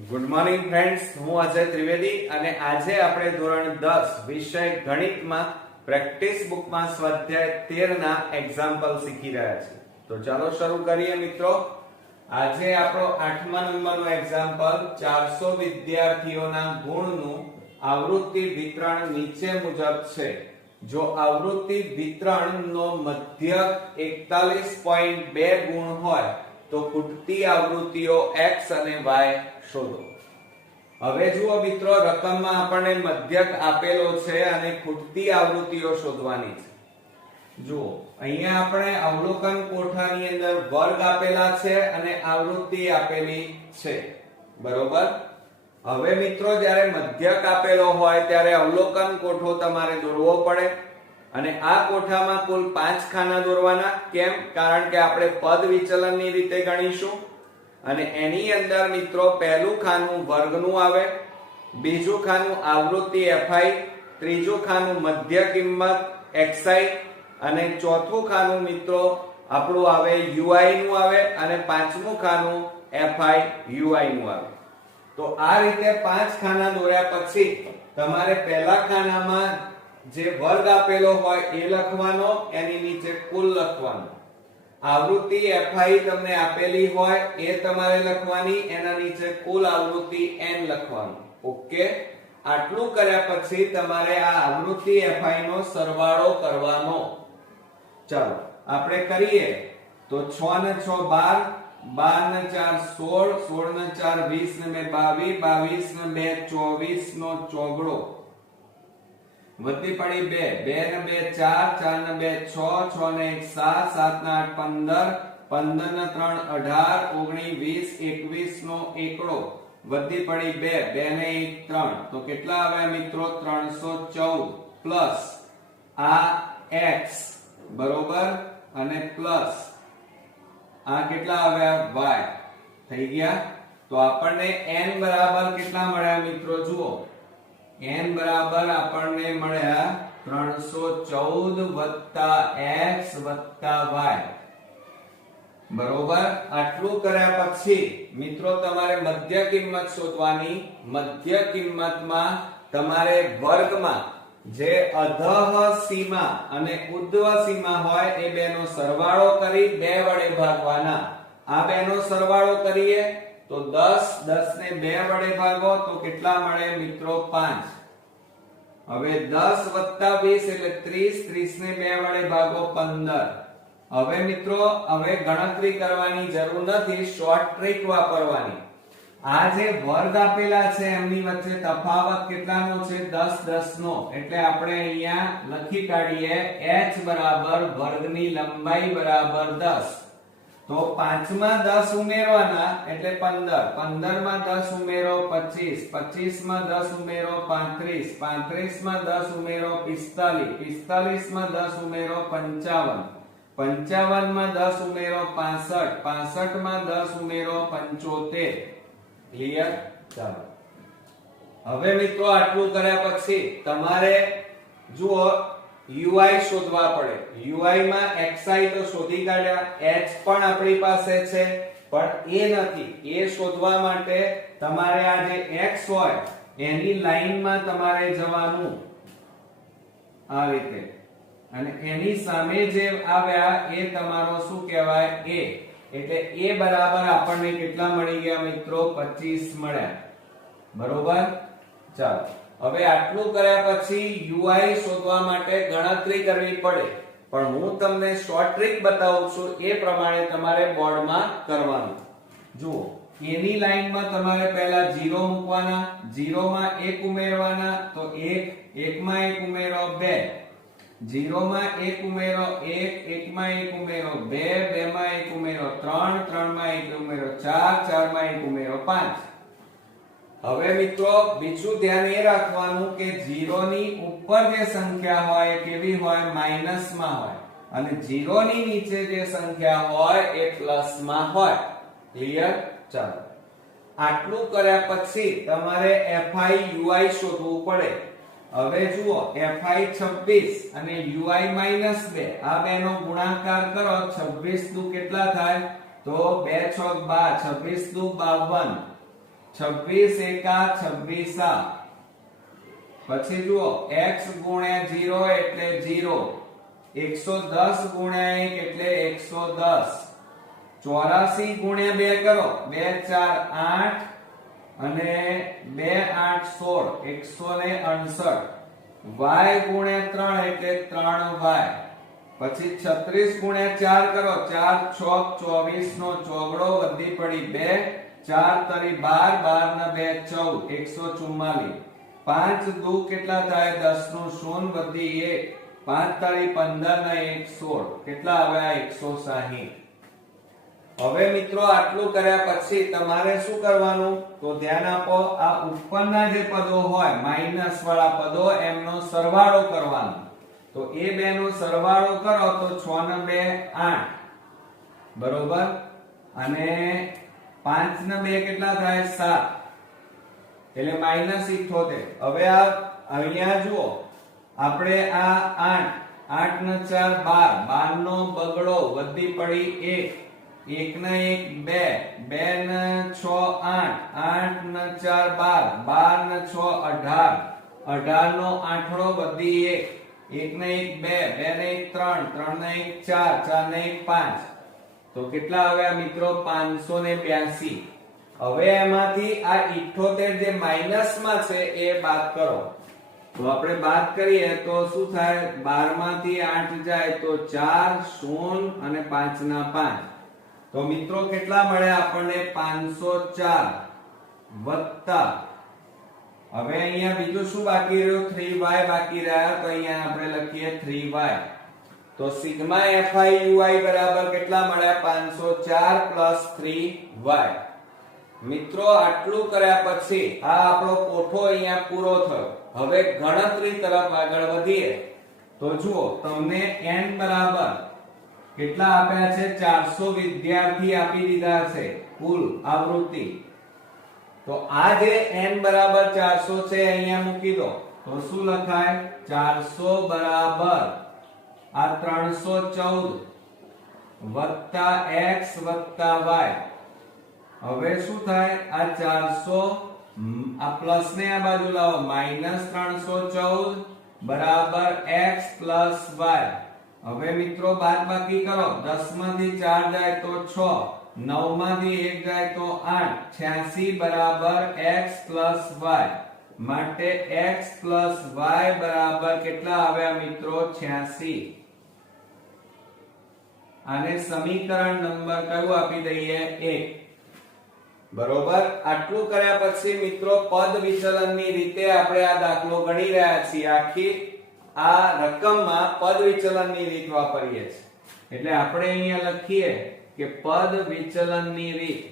Good morning friends, હું અજય ત્રિવેદી અને આજે આપણે ધોરણ 10 વિષય ગણિતમાં પ્રેક્ટિસ બુકમાં સ્વાધ્યાય 13 ના એક્ઝામ્પલ શીખી રહ્યા છીએ. તો ચાલો શરૂ કરીએ મિત્રો. આજે આપણો 8મા નંબરનો એક્ઝામ્પલ 400 વિદ્યાર્થીઓના ગુણનું આવૃત્તિ વિતરણ નીચે મુજબ છે. જો આવૃત્તિ વિતરણનો મધ્યક 41.2 ગુણ હોય તો ખૂટતી આવૃત્તિઓ x અને y શોધો. હવે જુઓ મિત્રો, રકમમાં આપણને મધ્યક આપેલો છે અને ખૂટતી આવૃત્તિઓ શોધવાની છે. જુઓ, અહીંયા આપણે અવલોકન કોઠાની અંદર વર્ગ આપેલા છે અને આવૃત્તિ આપેલી છે, બરોબર. હવે મિત્રો, જ્યારે મધ્યક આપેલો હોય ત્યારે અવલોકન કોઠો તમારે દોરવો પડે અને આ કોઠામાં કુલ 5 ખાના દોરવાના. કેમ? કારણ કે આપણે પદ વિચલનની રીતે ગણીશું. અને એની અંદર મિત્રો પહેલું ખાનું વર્ગનું આવે, બીજું ખાનું આવૃત્તિ fi, ત્રીજું ખાનું મધ્ય કિંમત xi અને ચોથું ખાનું મિત્રો આપણું આવે ui નું આવે અને પાંચમું ખાનું fi ui નું આવે. તો આ રીતે 5 ખાના દોર્યા પછી તમારે પહેલા ખાનામાં જે વર્ગ આપેલો હોય એ લખવાનો, એની નીચે કુલ લખવાનું. આવૃત્તિ fi તમને આપેલી હોય એ તમારે લખવાની, એના નીચે કુલ આવૃત્તિ n લખવાનું. ઓકે, આટલું કર્યા પછી તમારે આ આવૃત્તિ fi નો સરવાળો કરવાનો. ચાલો આપણે કરીએ. તો 6 ને 6 12, 12 ને 4 16, 16 ને 4 20 ને 2 22, 22 ને 2 24 નો ચોગડો વધી પડી 2, 2 ને 2 4, 4 ને 2 6, 6 ને 1 7, 7 ને 8 15, 15 ને 3 18, 19 20 21 નો એકડો વધી પડી 2, 2 ને 1 3. તો કેટલા આવ્યા મિત્રો? 314 પ્લસ આ x બરોબર અને પ્લસ આ કેટલા આવ્યા? y થઈ ગયા. તો આપણને n બરાબર કેટલા મળ્યા મિત્રો? જુઓ, n બરાબર આપણને મળ્યા 314 x y, બરોબર. આટલું કર્યા પછી મિત્રો તમારે મધ્ય કિંમત શોધવાની. મધ્ય કિંમતમાં તમારે વર્ગમાં જે અધઃ સીમા અને ઉર્ધ્વ સીમા હોય એ બેનો સરવાળો કરી 2 વડે ભાગવાના. આ બેનો સરવાળો કરીએ તો 10, 10 ને 2 વડે ભાગો તો કેટલા મળે મિત્રો? 5. હવે 10 + 20 એટલે 30, 30 ને 2 વડે ભાગો 15. હવે મિત્રો હવે ગણતરી કરવાની જરૂર નથી, શોર્ટ ટ્રીક વાપરવાની. આ જે વર્ગ આપેલા છે એમની વચ્ચે તફાવત કેટલાનો છે? 10, 10 નો. એટલે આપણે અહીંયા લખી કાઢીએ h બરાબર વર્ગની લંબાઈ બરાબર 10. તો 5 માં 10 ઉમેરવાના એટલે 15, 15 માં 10 ઉમેરો 25, 25 માં 10 ઉમેરો 35, 35 માં 10 ઉમેરો 45, 45 માં 10 ઉમેરો 55, 55 માં 10 ઉમેરો 65, 65 માં 10 ઉમેરો 75. ક્લિયર? ચાલો હવે મિત્રો આટલું કર્યા પછી તમારે જુઓ ui શોધવા પડે. ui માં xi તો શોધી કાઢ્યા, h પણ આપણી પાસે છે પણ એ નથી. એ શોધવા માટે તમારે આ જે x હોય એની લાઈનમાં તમારે જવાનું આ રીતે, અને એની સામે જે આવ્યા એ તમારો શું કહેવાય? a. એટલે a બરાબર આપણને કેટલા મળી ગયા મિત્રો? 25 મળ્યા, બરોબર. ચાલો હવે આટલું કર્યા પછી ui શોધવા માટે ગણતરી કરવી પડે, પણ હું તમને શોર્ટ ટ્રીક બતાવું છું, એ પ્રમાણે તમારે બોર્ડમાં કરવાનું. જુઓ, a ની લાઈનમાં તમારે પહેલા 0 મૂકવાના, 0 માં 1 ઉમેરવાના તો 1, 1 માં 1 ઉમેરો 2, 0 માં 1 ઉમેરો 1, 1 માં 1 ઉમેરો 2, 2 માં 1 ઉમેરો 3, 3 માં 1 ઉમેરો 4, 4 માં 1 ઉમેરો 5. હવે મિત્રો બીજું ધ્યાન એ રાખવાનું કે 0 ની ઉપર જે સંખ્યા હોય એ કેવી હોય? માઈનસ માં હોય, અને 0 ની નીચે જે સંખ્યા હોય એ પ્લસ માં હોય. ક્લિયર? ચાલો આટલું કર્યા પછી તમારે fi ui શોધવું પડે. હવે જુઓ, fi 26 અને ui -2 આ બેનો ગુણાકાર કરો. 26 દુ કેટલા થાય? તો 2 6 12, 26 દુ 52, 26 એકા 26 પછી જુઓ x ગુણ્યા 0 એટલે 0, 110 ગુણ્યા 1 એટલે 110, 84 ગુણ્યા 2 કરો, 2 4 8 અને 2 8 16, 169, y ગુણ્યા 3 એટલે 3y, પછી 36 ગુણ્યા 4 કરો, 4 છોક 24 નો ચોગડો વધી પડી 2, 4 તરી 12, 12 ને 2 14, 144, 5 દુ કેટલા થાય 10 નું શૂન્ય વધી 1, 5 તારી 15 ને 1 16, કેટલા આવ્યા 160. હવે મિત્રો આટલું કર્યા પછી તમારે શું કરવાનું તો ધ્યાન આપો, આ ઉપરના જે પદો હોય માઈનસ વાળા પદો એમનો સરવાળો કરવાનો. તો એ બે નો સરવાળો કરો તો 6 ને 2 8, બરોબર, અને 5 ને 2 કેટલા થાય 7, એટલે -78. હવે આ અહીંયા જુઓ આપણે આ 8 ને 4 12, 12 નો બગડો વધી પડી 1, 1 ને 1 2, 2 ને 6 8, 8 ને 4 12, 12 ને 6 18, 18 નો આઠડો વધી 1, 1 ને 1 2, 2 ને 1 3, 3 ને 1 4, 4 ને 1 5, તો કેટલા આવ્યા મિત્રો 582. હવે એમાંથી આ 78 જે માઈનસ માં છે એ બાદ કરો. તો આપણે બાદ કરીએ તો શું થાય, 12 માંથી 8 જાય તો 4 0 અને 5 ના 5, તો મિત્રો કેટલા મળ્યા આપણને 504 વત્તા, હવે અહીંયા બીજું શું બાકી રહ્યું 3y બાકી રહ્યા, તો અહીંયા આપણે લખીએ 3y. તો સિગ્મા fi બરાબર કેટલા મળ્યા 504 3y. મિત્રો આટલું કર્યા પછી આ આપણો કોઠો અહીંયા પૂરો થયો. હવે ગણતરી તરફ આગળ વધીએ તો જુઓ તમને n બરાબર કેટલા આપ્યા છે 400 વિદ્યાર્થી આપી દીધા છે કુલ આવૃત્તિ. તો આ જે n બરાબર 400 છે અહીંયા મૂકી દો તો શું લખાય 400 બરાબર આ 314 વત્તા x વત્તા y. હવે શું થાય આ 400 આ પ્લસ ને આ બાજુ લાવો -314 બરાબર x પ્લસ y. હવે મિત્રો બાદબાકી કરો, 10 માંથી 4 જાય તો 6, 9 માંથી 1 જાય તો 8, 86 બરાબર x પ્લસ y. માટે x પ્લસ y બરાબર કેટલા આવ્યા મિત્રો 86. આને સમીકરણ નંબર કયું આપી દઈએ 1, બરોબર. આટલું કર્યા પછી મિત્રો પદ વિચલનની રીતે આપણે આ દાખલો ગણી રહ્યા છીએ. આખી આ રકમમાં પદ વિચલનની રીત વાપરીએ છીએ. એટલે આપણે અહીંયા લખીએ કે પદ વિચલનની રીત.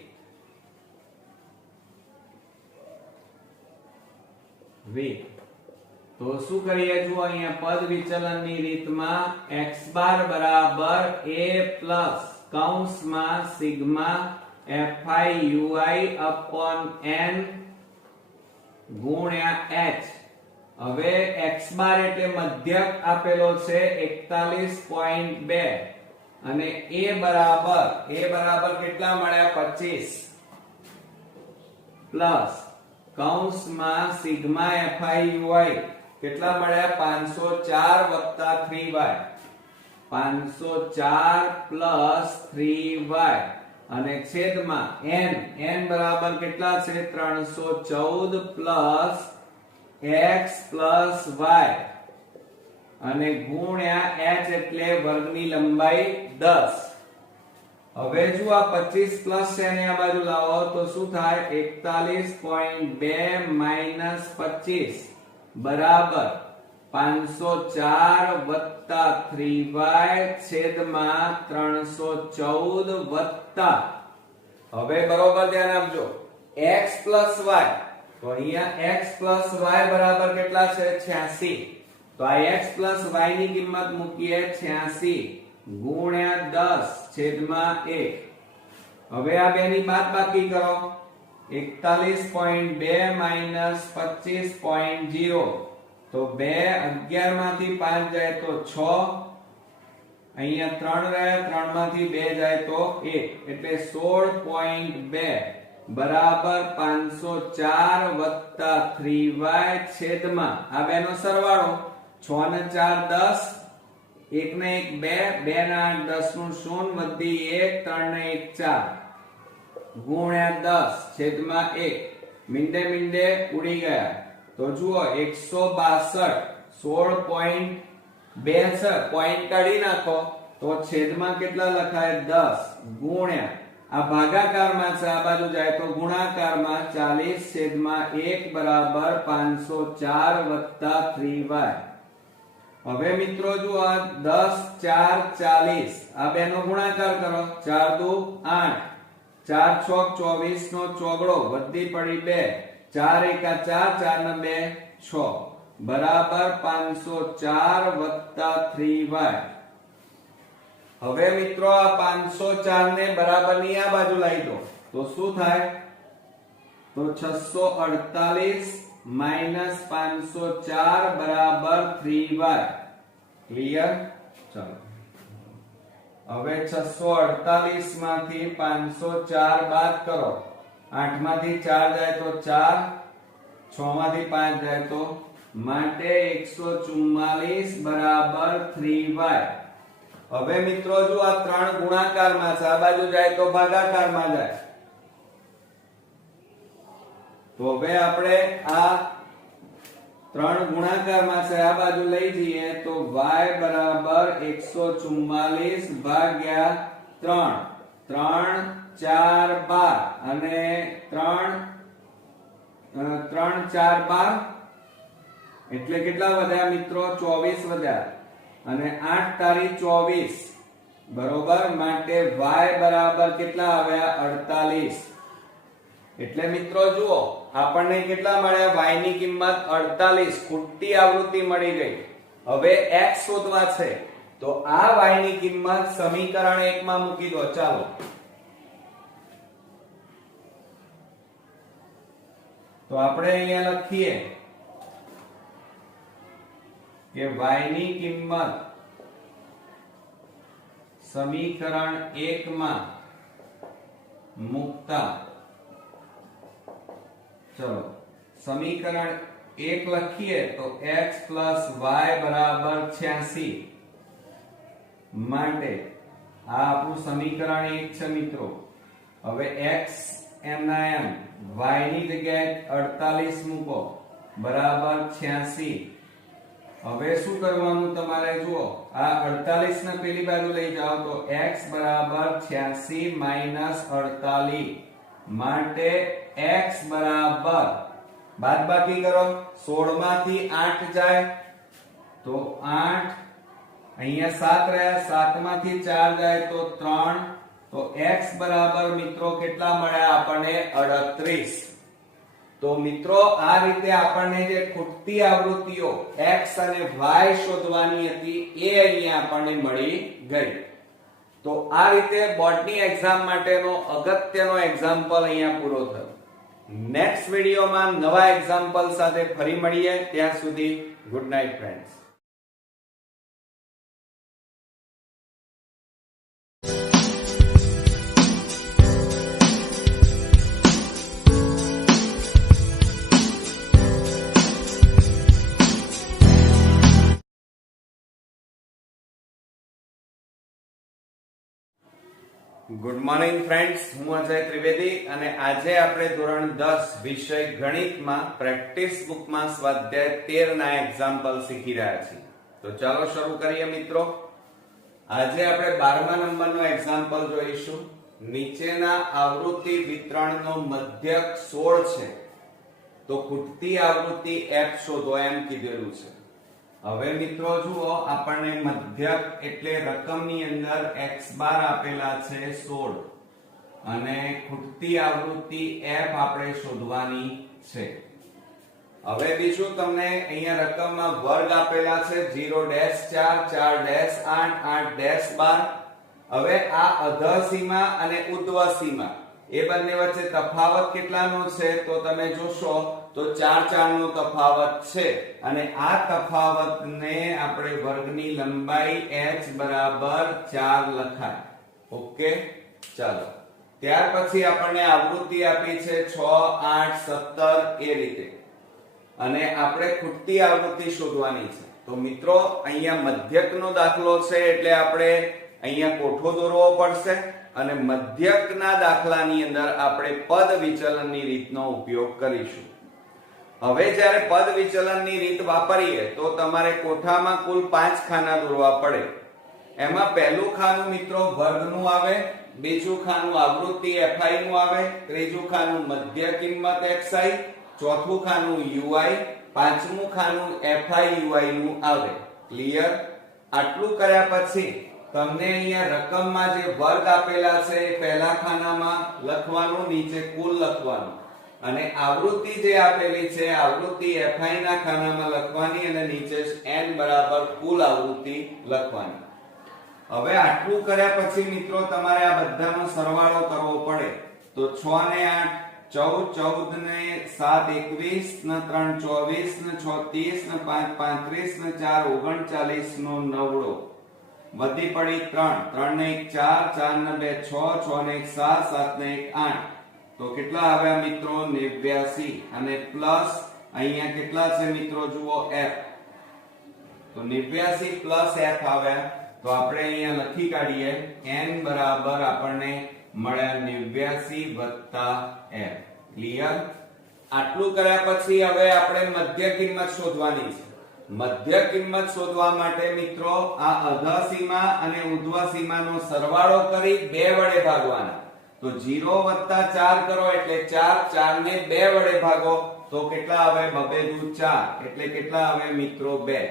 તો શું કરીએ જુઓ અહીંયા પદ વિચલનની રીતમાં x બાર બરાબર a પ્લસ કૌંસમાં sigma fi ui upon n ગુણ્યા h. હવે x બાર એટલે મધ્યક આપેલો છે 41.2 અને a બરાબર કેટલા મળ્યા 25 પ્લસ કૌંસમાં સિગ્મા fi ui કેટલા મળ્યા 504 વત્તા 3y, 504 પ્લસ 3y અને છેદમાં n બરાબર કેટલા છે 314 પ્લસ x પ્લસ y અને ગુણ્યા h એટલે વર્ગની લંબાઈ 10. હવે જો આ 25 પ્લસ છે ને આ બાજુ લાવો તો શું થાય 41.2 માઈનસ 25 બરાબર 504 વત્તા 3y છેદમાં 314 વત્તા, હવે બરોબર ધ્યાન આપજો, x પ્લસ y. તો અહીંયા x પ્લસ y બરાબર કેટલા છે 86. તો આ x પ્લસ y ની કિંમત મૂકીએ 86 ગુણ્યા 10 છેદમાં 1. હવે આ બેની બાદબાકી કરો 41.2 માઈનસ 25.0. તો 2 11 માંથી 5 જાય તો 6, અહીંયા 3 રહ્યા, 3 માંથી 2 જાય તો 1 એટલે 16.2 બરાબર 504 વત્તા 3y છેદમાં આ બેનો સરવાળો 6 ને 4 10 1 ને 1 2 2 ને 8 10 નું 0 વધી 1 3 ને 1 4 ગુણ્યા 10 છેદમાં 1 મીંડે મીંડે ઉડી ગયા તો જુઓ 162 16.62 પોઈન્ટ કાઢી નાખો તો છેદમાં કેટલા લખાય 10 ગુણ્યા આ ભાગાકારમાં છે આ બાજુ જાય તો ગુણાકારમાં 40 છેદમાં 1 બરાબર 504 વત્તા 3y હવે મિત્રો જુઓ 10 4 40 આ બેનો ગુણાકાર કરો 4 દુ 8 4 છોક 24 નો ચોગડો વધી પડી 2 4 એકા 4 4 ને 2 6 બરાબર 504 વત્તા 3y હવે મિત્રો આ 504 ને બરાબર ની આ બાજુ લાવી દો તો શું થાય તો 648 માઈનસ 504 બરાબર 3y ક્લિયર ચલો હવે 648 માંથી 504 બાદ કરો 8 માંથી 4 જાય તો 4 6 માંથી 5 જાય તો માટે 144 બરાબર 3y હવે મિત્રો જો આ ત્રણ ગુણાકારમાં છે આ બાજુ જાય તો ભાગાકારમાં જાય તો હવે આપણે આ ત્રણ ગુણાકારમાં છે આ બાજુ લઈ જઈએ તો y બરાબર 144 ભાગ્યા 3 3 4 12 અને 3 4 12 એટલે કેટલા વધ્યા મિત્રો 24 વધ્યા અને 8 તારી 24 બરોબર માટે y બરાબર કેટલા આવ્યા 48 એટલે મિત્રો જુઓ આપણને કેટલા મળ્યા y ની કિંમત 48 ખૂટતી આવૃત્તિ મળી ગઈ હવે x શોધવા છે તો આ y ની કિંમત સમીકરણ 1 માં મૂકી દો ચાલો તો આપણે અહીંયા લખીએ કે y ની કિંમત સમીકરણ 1 માં મૂકતા ચલો સમીકરણ 1 લખીએ તો x y બરાબર 86 માટે આ આપણું સમીકરણ 1 છે મિત્રો હવે x એમના એમ y ની જગ્યાએ 48 મૂકો બરાબર 86 હવે શું કરવાનું તમારે જુઓ આ 48 ને પેલી બાજુ લઈ જાઓ તો x બરાબર 86 માઈનસ 48 માટે x બરાબર બાદબાકી કરો 16 માંથી 8 જાય તો 8 અહીંયા 7 રહ્યા 7 માંથી 4 જાય તો 3 તો x બરાબર મિત્રો કેટલા મળ્યા આપણને 38 તો મિત્રો આ રીતે આપણને જે ખૂટતી આવૃત્તિઓ x અને y શોધવાની હતી એ અહીંયા આપણને મળી ગઈ તો આ રીતે બોર્ડની એક્ઝામ માટેનો અગત્યનો એક્ઝામ્પલ અહીંયા પૂરો થયો નેક્સ્ટ વિડિયોમાં નવા એક્ઝામ્પલ સાથે ફરી મળીએ ત્યાં સુધી good night friends good morning friends હું અજય ત્રિવેદી અને આજે આપણે ધોરણ 10 વિષય ગણિતમાં પ્રેક્ટિસ બુકમાં સ્વાધ્યાય 13 ના એક્ઝામ્પલ શીખી રહ્યા છીએ તો ચાલો શરૂ કરીએ મિત્રો આજે આપણે 12મા નંબરનો એક્ઝામ્પલ જોઈશું નીચેના આવૃત્તિ વિતરણનો મધ્યક 16 છે તો ખૂટતી આવૃત્તિ f શોધો એમ કીધેલું છે હવે મિત્રો જુઓ આપણને મધ્યક એટલે રકમની અંદર x બાર આપેલા છે 16 અને ખૂટતી આવૃત્તિ f આપણે શોધવાની છે હવે બીજું તમને અહીંયા રકમમાં વર્ગ આપેલા છે 0.4 4.8 8.12 હવે આ અધઃ સીમા અને ઉર્ધ્વ સીમા એ બંને વચ્ચે તફાવત કેટલાનો છે તો તમે જોશો તો 4 4 નો તફાવત છે અને આ તફાવતને આપણે વર્ગની લંબાઈ h બરાબર 4 લખાય ઓકે ચાલો ત્યાર પછી આપણને આવૃત્તિ આપી છે 6, 8, 17 એ રીતે, અને આપણે ખૂટતી આવૃત્તિ શોધવાની છે. તો મિત્રો અહીંયા મધ્યકનો દાખલો છે એટલે આપણે અહીંયા કોઠો દોરવો પડશે, અને મધ્યકના દાખલાની અંદર આપણે પદ વિચલનની રીતનો ઉપયોગ કરીશું. હવે જ્યારે પદ વિચલનની રીત વાપરીએ તો તમારે કોઠામાં કુલ 5 ખાના દોરવા પડે. એમાં પહેલું ખાનું મિત્રો વર્ગનું આવે, બીજું ખાનું આવૃત્તિ fi નું આવે, ત્રીજું ખાનું મધ્ય કિંમત xi, ચોથું ખાનું ui, પાંચમું ખાનું fi ui નું આવે. ક્લિયર? આટલું કર્યા પછી તમને અહીંયા રકમમાં જે વર્ગ આપેલા છે એ પહેલા ખાનામાં લખવાનું, નીચે કુલ લખવાનું, અને આવૃત્તિ જે આપેલી છે આવૃત્તિ fi ના ખાનામાં લખવાની, અને નીચે n બરાબર કુલ આવૃત્તિ લખવાની. હવે આટલું કર્યા પછી મિત્રો તમારે આ બધાનો સરવાળો કરવો પડે. તો 6 ને 8 14, 14 ને 7 21, ને 3 24, ને 6 30, ને 5 35, ને 4 39 નો નવડો વધી પડી 3, 3 ને 1 4, 4 ને 2 6, 6 ને 1 7, 7 ને 1 8. તો કેટલા આવ્યા મિત્રો? 89. અને પ્લસ અહીંયા કેટલા છે મિત્રો? જુઓ f. તો 89 પ્લસ f આવ્યા. તો આપણે અહીંયા લખી કાઢીએ n બરાબર આપણને મળ્યા 89 વત્તા f. ક્લિયર? આટલું કર્યા પછી હવે આપણે મધ્ય કિંમત શોધવાની છે. મધ્ય કિંમત શોધવા માટે મિત્રો આ અધઃ સીમા અને ઉર્ધ્વ સીમાનો સરવાળો કરી 2 વડે ભાગવાના. તો 0 વત્તા 4 કરો એટલે 4, 4 ને 2 વડે ભાગો તો કેટલા આવે? 2 દુ 4 એટલે કેટલા આવે મિત્રો? 2.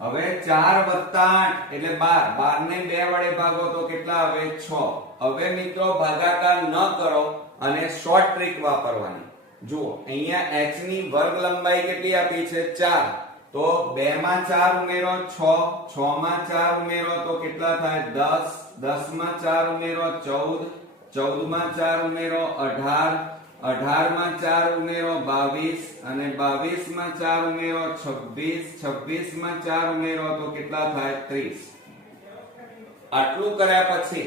હવે 4 વત્તા 8 એટલે 12, 12 ને 2 વડે ભાગો તો કેટલા આવે? 6. હવે મિત્રો ભાગાકાર ન કરો અને શોર્ટ ટ્રીક વાપરવાની. જુઓ અહીંયા h ની વર્ગ લંબાઈ કેટલી આપી છે? 4. તો 2 માં 4 ઉમેરો 6, 6 માં 4 ઉમેરો તો કેટલા થાય? 10, 10 માં 4 ઉમેરો 14, 14 માં 4 ઉમેરો 18, 18 માં 4 ઉમેરો 22, અને 22 માં 4 ઉમેરો 26, 26 માં 4 ઉમેરો તો કેટલા થાય? 30. આટલું કર્યા પછી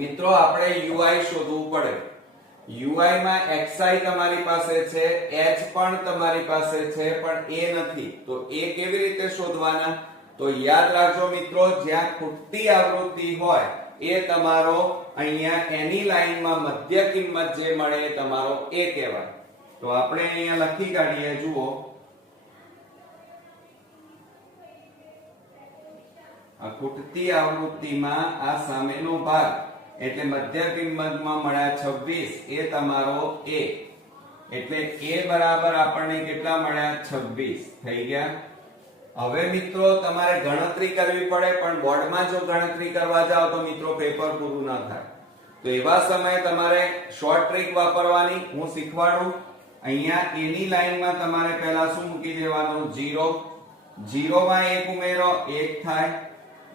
મિત્રો આપણે ui શોધવું પડે. ui માં xi તમારી પાસે છે, h પણ તમારી પાસે છે, પણ a નથી. તો a કેવી રીતે શોધવાના? તો યાદ રાખજો મિત્રો, જ્યાં ખૂટતી આવૃત્તિ હોય એ તમારો અહીંયા એની લાઈનમાં મધ્ય કિંમત જે મળે એ તમારો a કહેવાય. તો આપણે અહીંયા લખી કાઢીએ. જુઓ આ ખૂટતી આવૃત્તિમાં આ સામેનો ભાગ એટલે મધ્ય કિંમતમાં મળ્યા 26 એ તમારો a. એટલે a બરાબર આપણને કેટલા મળ્યા? 26 થઈ ગયા. હવે મિત્રો તમારે ગણતરી કરવી પડે, પણ બોર્ડમાં જો ગણતરી કરવા જાવ તો મિત્રો પેપર પૂરું ના થાય. તો એવા સમયે તમારે શોર્ટ ટ્રીક વાપરવાની. હું શીખવાડું. અહીંયા a ની લાઈનમાં તમારે પહેલા શું મૂકી દેવાનું? 0. 0 માં 1 ઉમેરો 1 થાય.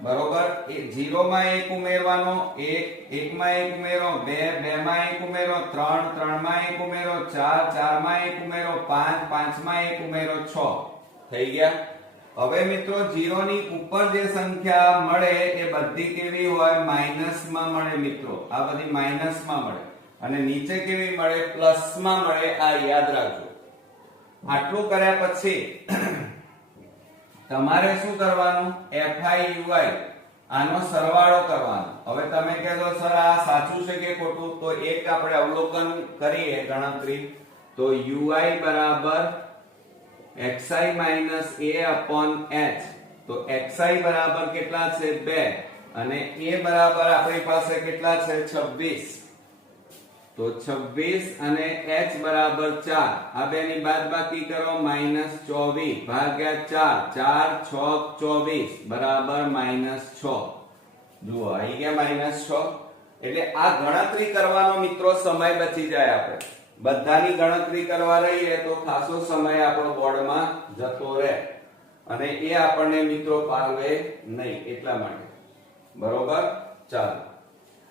બરોબર? 0 માં 1 ઉમેરવાનો 1, 1 માં 1 ઉમેરો 2, 2 માં 1 ઉમેરો 3, 3 માં 1 ઉમેરો 4, 4 માં 1 ઉમેરો 5, 5 માં 1 ઉમેરો 6 થઈ ગયા. હવે મિત્રો 0 ની ઉપર જે સંખ્યા મળે એ બધી કેવી હોય? માઈનસ માં મળે મિત્રો. આ બધી માઈનસ માં મળે. અને નીચે કેવી મળે? પ્લસ માં મળે. આ યાદ રાખજો. આટલું કર્યા પછી તમારે શું કરવાનું? fi ui આનો સરવાળો કરવાનો. હવે તમે કહેજો સર આ સાચું છે કે ખોટું? તો એક આપણે અવલોકન કરીએ ગણતરી. તો ui બરાબર xi minus a upon h. તો xi બરાબર કેટલા છે? 2, અને a બરાબર આપણી પાસે કેટલા છે? 26. તો 26 અને h બરાબર 4. આ બેની બાદબાકી કરો. -24 ભાગ્યા 4, 4 6 24 બરાબર -6. જુઓ આવી ગયા -6. એટલે આ ગણતરી કરવાનો મિત્રો સમય બચી જાય. આપણે બધાની ગણતરી કરવા રહીએ તો ખાસો સમય આપણો બોર્ડમાં જતો રહે, અને એ આપણને મિત્રો ફાવે નહીં. એટલા માટે બરોબર. ચાલો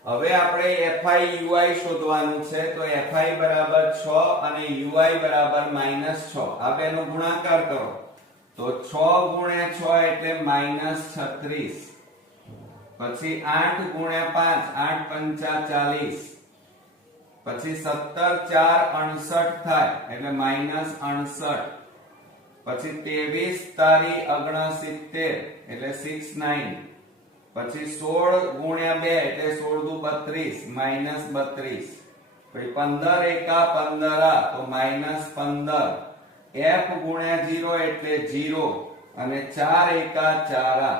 હવે આપણે fi ui શોધવાનું છે. તો fi બરાબર 6 અને ui બરાબર -6. આ બેનો ગુણાકાર કરો તો 6 ગુણ્યા 6 એટલે -36. પછી 8 ગુણ્યા 5 8 પંચા 40, પછી 17 4 68 થાય એટલે -68, પછી 23 તારી 69 એટલે 69, પછી 16 ગુણ્યા 2 એટલે 16 દુ 32 -32, પછી 15 એકા 15 તો -15, f ગુણ્યા 0 એટલે 0 અને 4 એકા 4,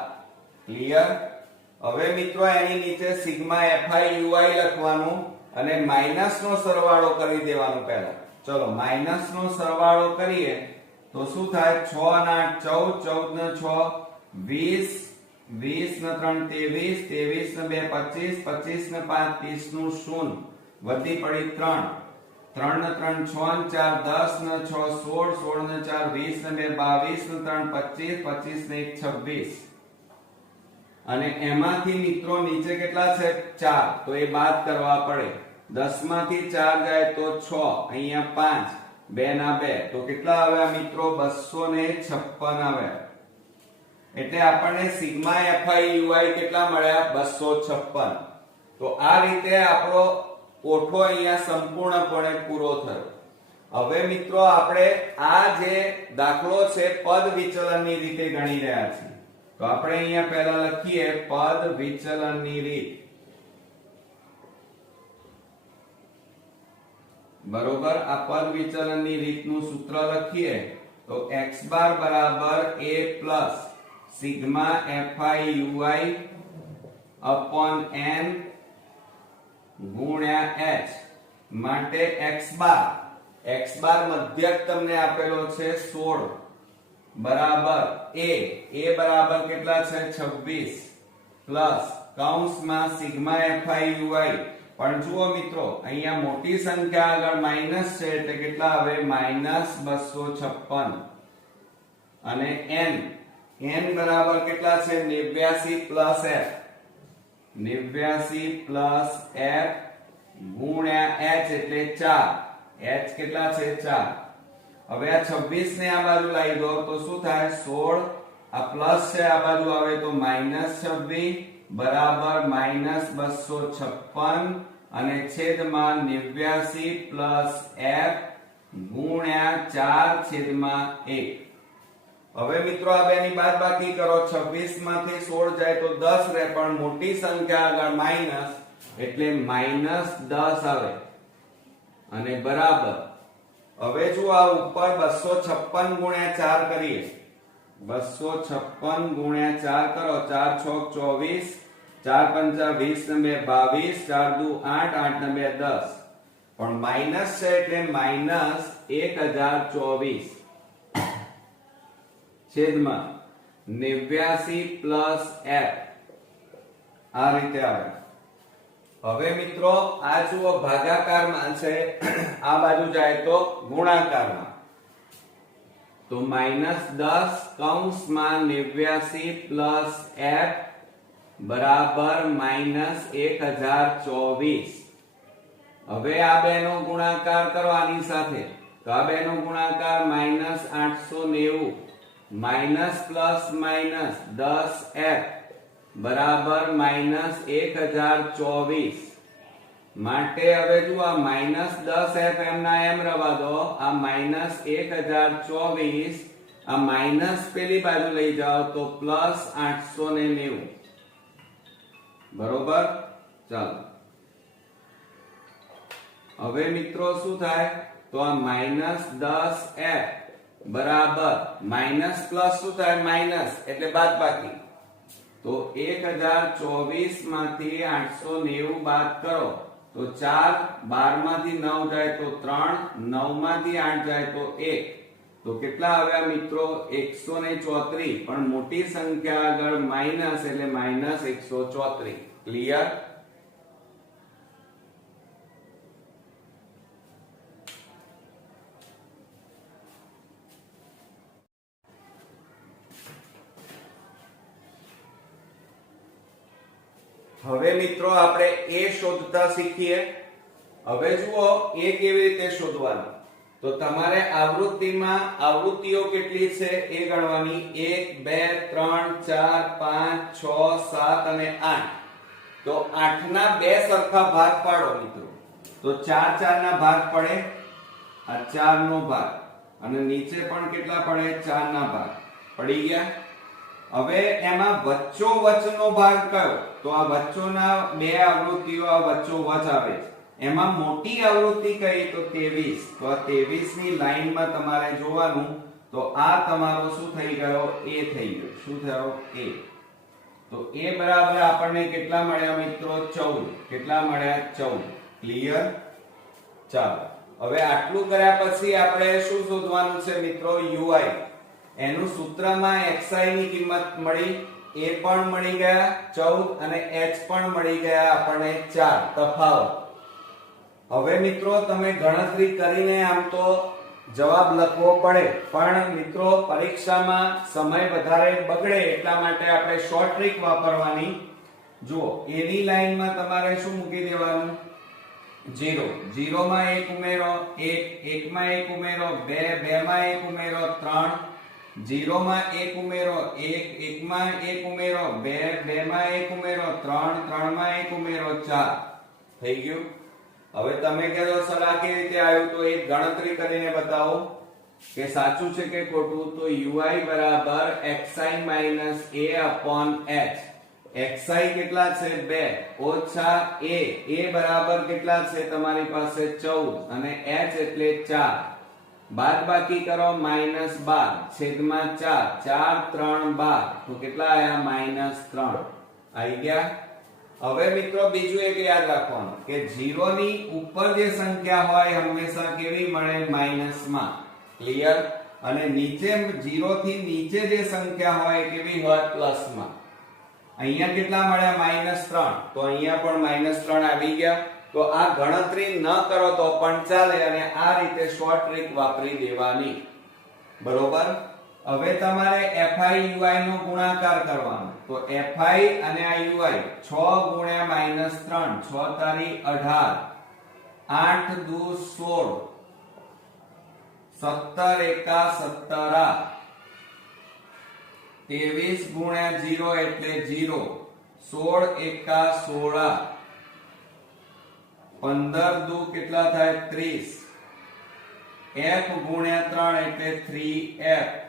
ક્લિયર? હવે મિત્રો એની નીચે સિગ્મા fi ui લખવાનું અને માઈનસ નો સરવાળો કરી દેવાનું પહેલા. ચલો માઈનસ નો સરવાળો કરીએ તો શું થાય? 6 ને 8 14, 14 ને 3 20, 20 ને 3 23, 23 ને 2 25, 25 ને 5 30 નું 0, વધી પડી 3, 3 ને 3 6 ને 4 10 ને 6 16, 16 ને 4 20 ને 2 22 ને 3 25, 25 ને 1 26, અને એમાંથી મિત્રો નીચે કેટલા છે? 4, તો એ બાદ કરવા પડે. 10 માંથી 4 જાય તો 6, અહીંયા 5, 2 ના 2, તો કેટલા આવ્યા મિત્રો? 256 આવ્યા. એટલે આપણને સિગ્મા fi ui કેટલા મળ્યા? 256. તો આ રીતે આપણો કોઠો અહીંયા સંપૂર્ણપણે પૂરો થયો. હવે મિત્રો આપણે આ જે દાખલો છે પદ વિચલનની રીતે ગણી રહ્યા છીએ. તો આપણે અહીંયા પહેલા લખીએ પદ વિચલનની રીત. બરોબર, આ પદ વિચલનની રીતનું સૂત્ર લખીએ તો x બાર બરાબર a plus sigma fi ui upon n ગુણ્યા h માટે x બાર મધ્યક તમને આપેલો છે 16 બરાબર a બરાબર કેટલા છે? 26 પ્લસ કૌંસમાં સિગ્મા fi ui. પણ જુઓ મિત્રો અહીંયા મોટી સંખ્યા આગળ માઈનસ છે એટલે કેટલા આવે? -256, અને n બરાબર કેટલા છે? 89 પ્લસ f, 89 પ્લસ f ગુણ્યા h એટલે 4, h કેટલા છે? 4. હવે આ 26 ને આ બાજુ લાવી દો તો શું થાય? 16, આ પ્લસ છે આ બાજુ આવે તો -26 બરાબર -256, અને છેદમાં 89 પ્લસ f ગુણ્યા 4 છેદમાં 1. હવે મિત્રો આ બેની બાદબાકી કરો. 26 માંથી 16 જાય તો 10 રહે, પણ મોટી સંખ્યા આગળ માઈનસ એટલે -10 આવે, અને બરાબર. હવે જો આ ઉપર 256 ગુણ્યા 4 કરીએ. 256 ગુણ્યા 4 કરો. 4 6 24, 4 5 20 ને 2 22, 4 દુ 8, 8 ને 2 10, પણ માઈનસ છે એટલે -1024 છેદમાં 89 પ્લસ f. આ રીતે આવે. હવે મિત્રો આ જુઓ ભાગાકારમાં છે, આ બાજુ જાય તો ગુણાકારમાં. તો -10 કૌંસમાં 89 પ્લસ f બરાબર -1024. હવે આ બેનો ગુણાકાર કરો આની સાથે, તો આ બેનો ગુણાકાર -890 માઈનસ પ્લસ માઈનસ 10f બરાબર -1024. માટે હવે જો આ -10f એમના એમ રવા દો. આ -1024, આ માઈનસ પેલી બાજુ લઈ જાઓ તો +890. બરોબર, ચાલો. હવે મિત્રો શું થાય? તો આ -10f બરાબર માઈનસ પ્લસ શું થાય? માઈનસ એટલે બાદબાકી. તો 1024 માંથી 890 બાદ કરો તો 4, 12 માંથી 9 જાય તો 3, 9 માંથી 8 જાય તો 1. તો કેટલા આવ્યા મિત્રો? 134. પણ મોટી સંખ્યા આગળ માઈનસ એટલે -134. ક્લિયર? હવે મિત્રો આપણે a શોધતા શીખીએ. હવે જુઓ a કેવી રીતે શોધવાનું. તો તમારે આવૃત્તિઓ કેટલી છે એ ગણવાની 1 2 3 4 5 6 7 અને 8 તો 8 ના બે સરખા ભાગ પાડો મિત્રો તો 4 4 ના ભાગ પડે આ 4 નો ભાગ અને નીચે પણ કેટલા પડે 4 ના ભાગ પડી ગયા હવે એમાં વચ્ચોવચનો ભાગ કયો તો આ વચ્ચોના બે આવૃત્તિઓ આ વચ્ચોવચ આવે છે એમાં મોટી આવૃત્તિ કઈ તો 23 તો આ 23 ની લાઈનમાં તમારે જોવાનું તો આ તમારો શું થઈ ગયો એ થઈ ગયો શું થયો એ તો એ બરાબર આપણને કેટલા મળ્યા મિત્રો 14 કેટલા મળ્યા 14 ક્લિયર ચાલો હવે આટલું કર્યા પછી આપણે શું શોધવાનું છે મિત્રો ui એનું સૂત્રમાં xi ની કિંમત મળી એ પણ મળી ગયા 14 અને h પણ મળી ગયા આપણને 4 તફાવત હવે મિત્રો તમે ગણતરી કરીને આમ તો જવાબ લખવો પડે પણ મિત્રો પરીક્ષામાં સમય વધારે બગડે એટલા માટે આપણે શોર્ટ ટ્રીક વાપરવાની જુઓ એની લાઈનમાં તમારે શું મૂકી દેવાનું 0 0 માં 1 ઉમેરો 1 1 માં 1 ઉમેરો 2 2 માં 1 ઉમેરો 3 0 માં 1 ઉમેરો 1 1 માં 1 ઉમેરો 2 2 માં 1 ઉમેરો 3 3 માં 1 ઉમેરો 4 થઈ ગયું હવે તમે કહેજો સર આ કેવી રીતે આવ્યું તો એક ગણતરી કરીને બતાવો કે સાચું છે કે ખોટું તો ui બરાબર xi a/h xi કેટલા છે 2 ઓછા a બરાબર કેટલા છે તમારી પાસે 14 અને h એટલે 4 બાદબાકી કરો -12 છેદમાં 4 4 3 12 તો કેટલા આયા -3 આવી ગયા હવે મિત્રો બીજું એક યાદ રાખવાનું કે 0 ની ઉપર જે સંખ્યા હોય હંમેશા કેવી મળે માઈનસ માં ક્લિયર અને નીચે 0 થી નીચે જે સંખ્યા હોય કેવી હોય પ્લસ માં અહીંયા કેટલા મળ્યા -3 તો અહીંયા પણ -3 આવી ગયા તો આ ગણતરી ન કરો તો પણ ચાલે અને આ રીતે શોર્ટ ટ્રીક વાપરી દેવાની બરોબર હવે તમારે fi ui નો ગુણાકાર કરવાનો તો fi અને આ ui 6 ગુણ્યા -3 6 તારી 18 8 દુ 16 17 એકા 17 23 ગુણ્યા 0 એટલે 0 16 એકા 16 15 દુ કેટલા થાય 30 f ગુણ્યા 3 એટલે 3f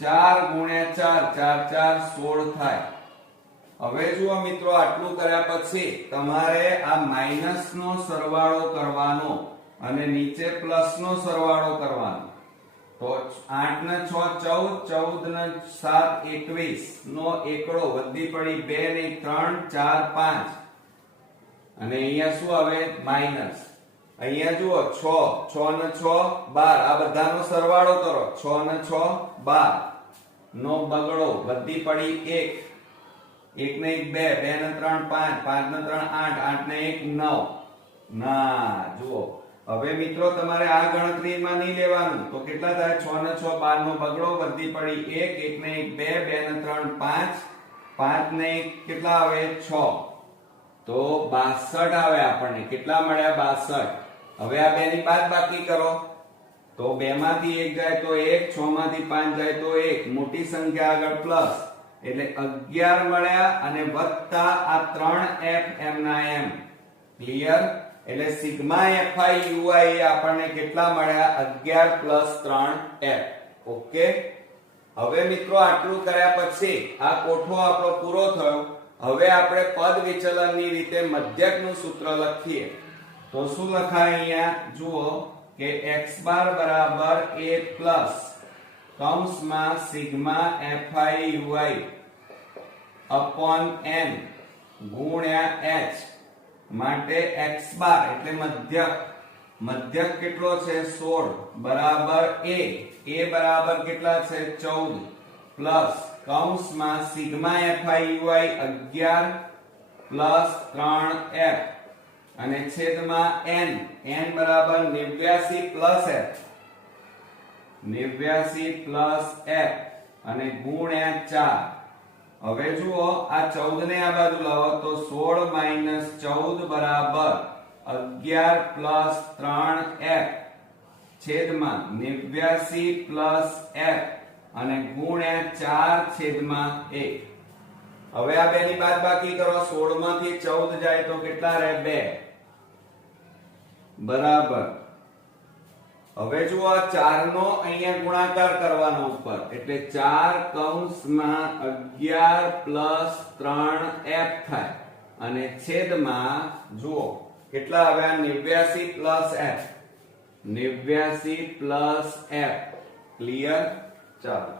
4 ગુણ્યા 4 4 4 16 થાય હવે જુઓ મિત્રો આટલું કર્યા પછી તમારે આ માઈનસ નો સરવાળો કરવાનો અને નીચે પ્લસ નો સરવાળો કરવાનો તો 8 ને 6 14 14 ને 7 21 નો એકડો વધી પડી 2 ને 3 4 5 અને અહીંયા શું આવે માઈનસ અહીંયા જુઓ 6 6 ને 6 12 આ બધાનો સરવાળો કરો 6 ને 6 12 નો બગડો વધી પડી 1 1 ને 1 2 2 ને 3 5 5 ને 3 8 8 ને 1 9 ના જુઓ હવે મિત્રો તમારે આ ગણતરીમાં નહીં લેવાનું તો કેટલા થાય 6 ને 6 12 નો બગડો વધી પડી 1 1 ને 1 2 2 ને 3 5 5 ને 1 કેટલા આવે 6 તો 62 આવે આપણને કેટલા મળ્યા 62 હવે આ બે ની બાદબાકી કરો તો 2 માંથી 1 જાય તો 1 6 માંથી 5 જાય તો 1 મોટી સંખ્યા આગળ પ્લસ એટલે 11 મળ્યા અને વત્તા આ 3f ના m ક્લિયર એટલે સિગ્મા fi ui આપણને કેટલા મળ્યા 11 3f ઓકે હવે મિત્રો આટલું કર્યા પછી આ કોઠો આપણો પૂરો થયો હવે આપણે પદ વિચલનની રીતે મધ્યકનું સૂત્ર લખીએ તો શું લખાય અહીંયા જુઓ કે x બાર બરાબર a પ્લસ કૌંસમાં sigma fi ui upon n ગુણ્યા h માટે x બાર એટલે મધ્યક કેટલો છે 16 બરાબર a બરાબર કેટલા છે 14 પ્લસ કૌંસમાં sigma fi ui 11 plus 3f અને છેદમાં n બરાબર 89 પ્લસ f 89 પ્લસ f અને ગુણ્યા 4 હવે જુઓ આ 14 ને આ બાજુ લાવો તો 16 14 બરાબર 11 પ્લસ 3f છેદમાં 89 પ્લસ f અને ગુણ્યા 4 છેદમાં 1. હવે આ બે ની બાદબાકી કરો. 16 માંથી 14 જાય તો કેટલા રહે? 2 બરાબર. હવે જુઓ 4 નો અહીંયા ગુણાકાર કરવાનો ઉપર, એટલે 4 કૌંસમાં 11 પ્લસ 3f થાય અને છેદમાં જુઓ કેટલા આવ્યા? 89 plus f. 89 plus f. Clear? ચાલો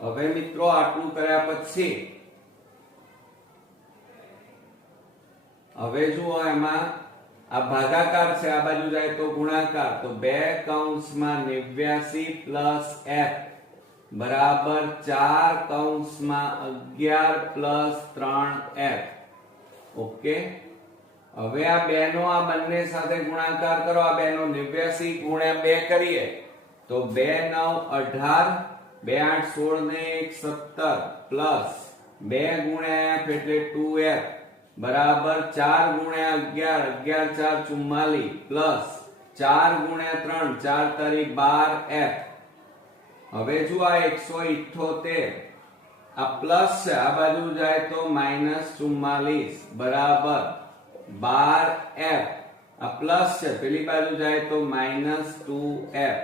હવે મિત્રો આટલું કર્યા પછી હવે જુઓ એમાં આ ભાગાકાર છે, આ બાજુ જાય તો ગુણાકાર, તો 2 કૌંસમાં 89 પ્લસ f બરાબર 4 કૌંસમાં 11 પ્લસ 3f. ઓકે. હવે આ બે નો આ બંને સાથે ગુણાકાર કરો. આ બે નો 89 ગુણ્યા 2 કરીએ તો 2 9 18, 2 8 16 ને 1 17 પ્લસ 2 ગુણ્યા f એટલે 2f બરાબર 4 ગુણ્યા 11, 11 4 44 પ્લસ 4 ગુણ્યા 3, 4 તારી 12f. હવે જો આ 178 આ પ્લસ છે, આ બાજુ જાય તો -44 બરાબર 12f. આ પ્લસ છે, પેલી બાજુ જાય તો -2f.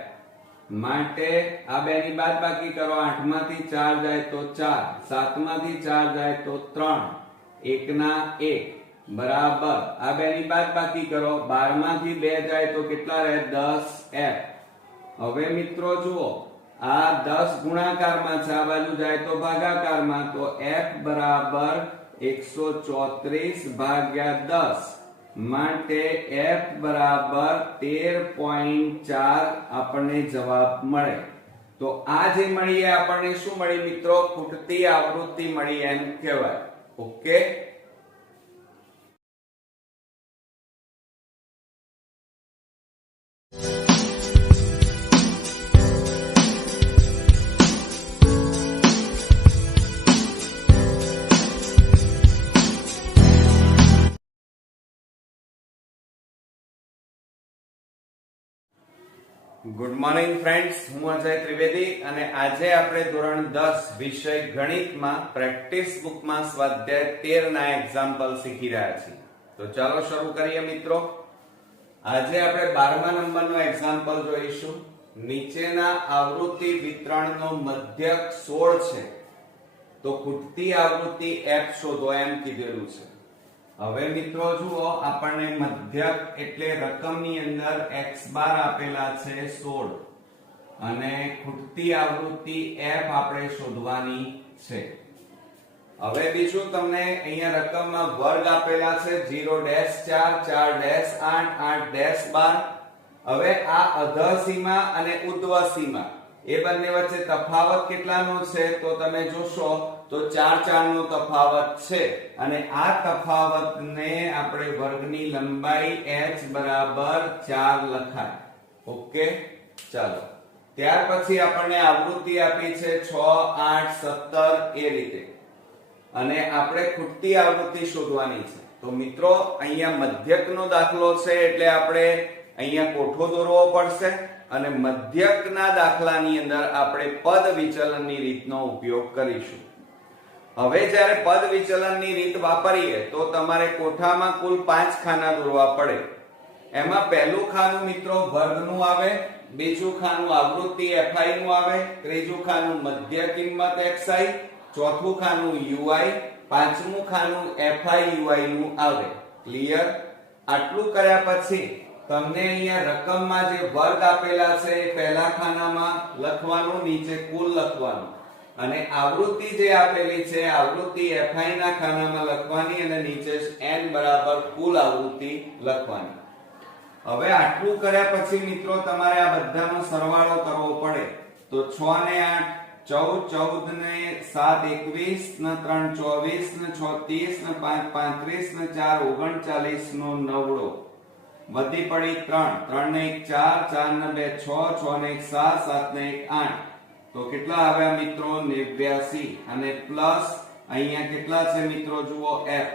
માટે આ બે ની બાદબાકી કરો. 8 માંથી 4 જાય તો 4, 7 માંથી 4 જાય તો 3, 1 ના 1 બરાબર. આ બે ની બાદબાકી કરો. 12 માંથી 2 જાય તો કેટલા રહે? 10f. હવે મિત્રો જુઓ આ 10 ગુણાકારમાં છે, આ બાજુ જાય તો ભાગાકારમાં, તો f બરાબર 134 ભાગ્યા 10 માટે f બરાબર 13.4 આપણને જવાબ મળે. તો આ જે મળી એ આપણને શું મળી મિત્રો? ખૂટતી આવૃત્તિ મળી એમ કહેવાય. ઓકે. ગુડ મોર્નિંગ ફ્રેન્ડ્સ, હું અજય ત્રિવેદી અને આજે આપણે ધોરણ 10 વિષય ગણિતમાં પ્રેક્ટિસ બુકમાં સ્વાધ્યાય 13 ના એક્ઝામ્પલ શીખી રહ્યા છીએ. તો ચાલો શરૂ કરીએ મિત્રો. આજે આપણે 12મા નંબરનો એક્ઝામ્પલ જોઈશું. નીચેના આવૃત્તિ વિતરણનો મધ્યક 16 છે, તો ખૂટતી આવૃત્તિ f શોધો એમ કીધેલું છે. હવે મિત્રો જુઓ આપણને મધ્યક એટલે રકમની અંદર x બાર આપેલા છે 16 અને ખૂટતી આવૃત્તિ f આપણે શોધવાની છે. હવે બીજું તમને અહીંયા રકમમાં વર્ગ આપેલા છે 0.4, 4.8, 8.12. હવે આ અધઃ સીમા અને ઉધ્વ સીમા એ બંને વચ્ચે તફાવત કેટલાનો છે? તો તમે જોશો તો 4 4 નો તફાવત છે અને આ તફાવતને આપણે વર્ગની લંબાઈ h બરાબર 4 લખાય. ઓકે. ચાલો ત્યાર પછી આપણને આવૃત્તિ આપી છે 6, 8, 17 એ રીતે અને આપણે ખૂટતી આવૃત્તિ શોધવાની છે. તો મિત્રો અહીંયા મધ્યકનો દાખલો છે એટલે આપણે અહીંયા કોઠો દોરવો પડશે અને મધ્યકના દાખલાની અંદર આપણે પદ વિચલનની રીતનો ઉપયોગ કરીશું. હવે જ્યારે પદ વિચલનની રીત વાપરીએ તો તમારે કોઠામાં કુલ 5 ખાના દોરવા પડે. એમાં પહેલું ખાનું મિત્રો વર્ગનું આવે, બીજું ખાનું આવૃત્તિ fi નું આવે, ત્રીજું ખાનું મધ્ય કિંમત xi, ચોથું ખાનું ui, પાંચમું ખાનું fi ui નું આવે. ક્લિયર? આટલું કર્યા પછી તમને અહીંયા રકમમાં જે વર્ગ આપેલા છે એ પહેલા ખાનામાં લખવાનું, નીચે કુલ લખવાનું અને આવૃત્તિ જે આપેલી છે આવૃત્તિ fi ના ખાનામાં લખવાની અને નીચે n બરાબર કુલ આવૃત્તિ લખવાની. હવે આટલું કર્યા પછી મિત્રો તમારે આ બધાનો સરવાળો કરવો પડે. તો 6 ને 8 14, 14 ને 7 21 ને 3 24 ને 6 30 ને 5 35 ને 4 39 નો નવડો વધી પડી 3, 3 ને 1 4, 4 ને 2 6, 6 ને 1 7, 7 ને 1 8. તો કેટલા આવ્યા મિત્રો? 89 અને પ્લસ અહીંયા કેટલા છે મિત્રો? જુઓ f.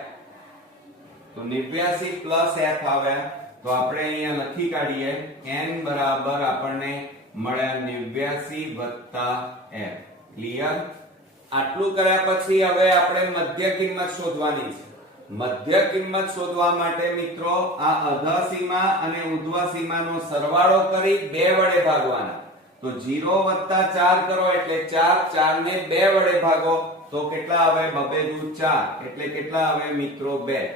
તો 89 પ્લસ f આવ્યા તો આપણે અહીંયા લખી કાઢીએ n બરાબર આપણને મળ્યા 89 f. ક્લિયર? આટલું કર્યા પછી હવે આપણે મધ્ય કિંમત શોધવાની છે. મધ્ય કિંમત શોધવા માટે મિત્રો આ અધઃ સીમા અને ઉર્ધ્વ સીમાનો સરવાળો કરી 2 વડે ભાગવાના. તો 0 + 4 કરો એટલે 4, 4 ને 2 વડે ભાગો તો કેટલા આવે? 2 દુ 4 એટલે કેટલા આવે મિત્રો? 2.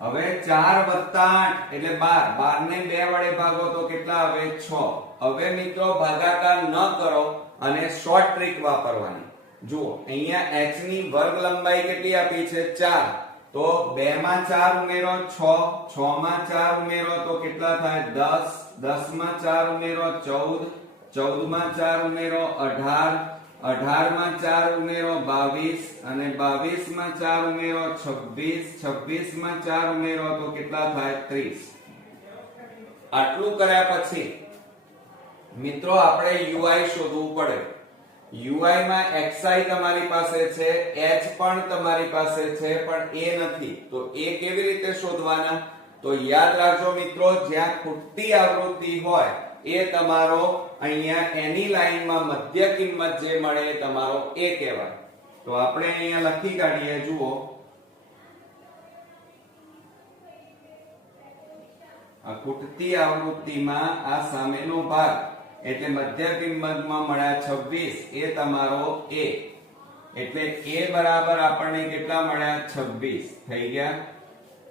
હવે 4 + 8 એટલે 12, 12 ને 2 વડે ભાગો તો કેટલા આવે? 6. હવે મિત્રો ભાગાકાર ન કરો અને શોર્ટ ટ્રીક વાપરવાની. જુઓ અહીંયા h ની વર્ગ લંબાઈ કેટલી આપી છે? 4. તો 2 માં 4 ઉમેરો 6, 6 માં 4 ઉમેરો તો કેટલા થાય? 10, 10 માં 4 ઉમેરો 14, 14 માં 4 ઉમેરો 18, 18 માં 4 ઉમેરો 22 અને 22 માં 4 ઉમેરો 26, 26 માં 4 ઉમેરો તો કેટલા થાય? 30. આટલું કર્યા પછી મિત્રો આપણે ui શોધવું પડે. ui માં xi તમારી પાસે છે, h પણ તમારી પાસે છે, પણ a નથી. તો a કેવી રીતે શોધવાના? તો યાદ રાખજો મિત્રો, જ્યાં ખૂટતી આવૃત્તિ હોય એ તમારો અહીંયા એની લાઈનમાં મધ્ય કિંમત જે મળે એ તમારો a કહેવાય. તો આપણે અહીંયા લખી કાઢીએ. જુઓ આ ખૂટતી આવૃત્તિમાં આ સામેનો ભાગ એટલે મધ્ય કિંમતમાં મળ્યા 26 એ તમારો a. એટલે a બરાબર આપણને કેટલા મળ્યા? 26 થઈ ગયા.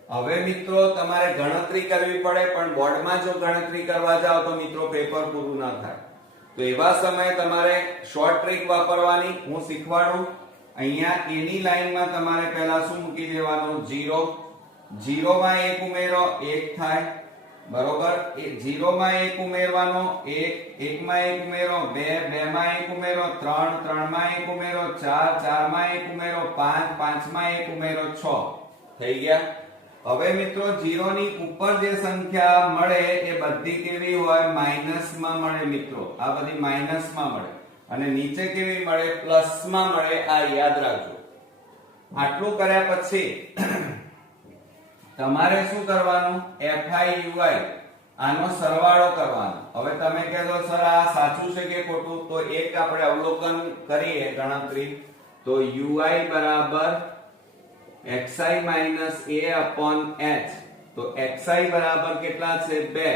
હવે મિત્રો તમારે ગણતરી કરવી પડે, પણ બોર્ડમાં જો ગણતરી કરવા જાવ તો મિત્રો પેપર પૂરું ના થાય. તો એવા સમયે તમારે શોર્ટ ટ્રીક વાપરવાની. હું શીખવાડું. અહીંયા a ની લાઈનમાં તમારે પહેલા શું મૂકી દેવાનું? 0. 0 માં 1 ઉમેરો 1 થાય. બરોબર? 0 માં 1 ઉમેરવાનો 1, 1 માં 1 ઉમેરો 2, 2 માં 1 ઉમેરો 3, 3 માં 1 ઉમેરો 4, 4 માં 1 ઉમેરો 5, 5 માં 1 ઉમેરો 6 થઈ ગયા. હવે મિત્રો 0 ની ઉપર જે સંખ્યા મળે એ બધી કેવી હોય? માઈનસ માં મળે મિત્રો. આ બધી માઈનસ માં મળે. અને નીચે કેવી મળે? પ્લસ માં મળે. આ યાદ રાખજો. આટલું કર્યા પછી તમારે શું કરવાનું? fi ui આનો સરવાળો કરવાનો. હવે તમે કહેજો સર આ સાચું છે કે ખોટું? તો એક આપણે અવલોકન કરીએ ગણતરી. તો ui બરાબર xi minus a upon h. તો xi બરાબર કેટલા છે? 2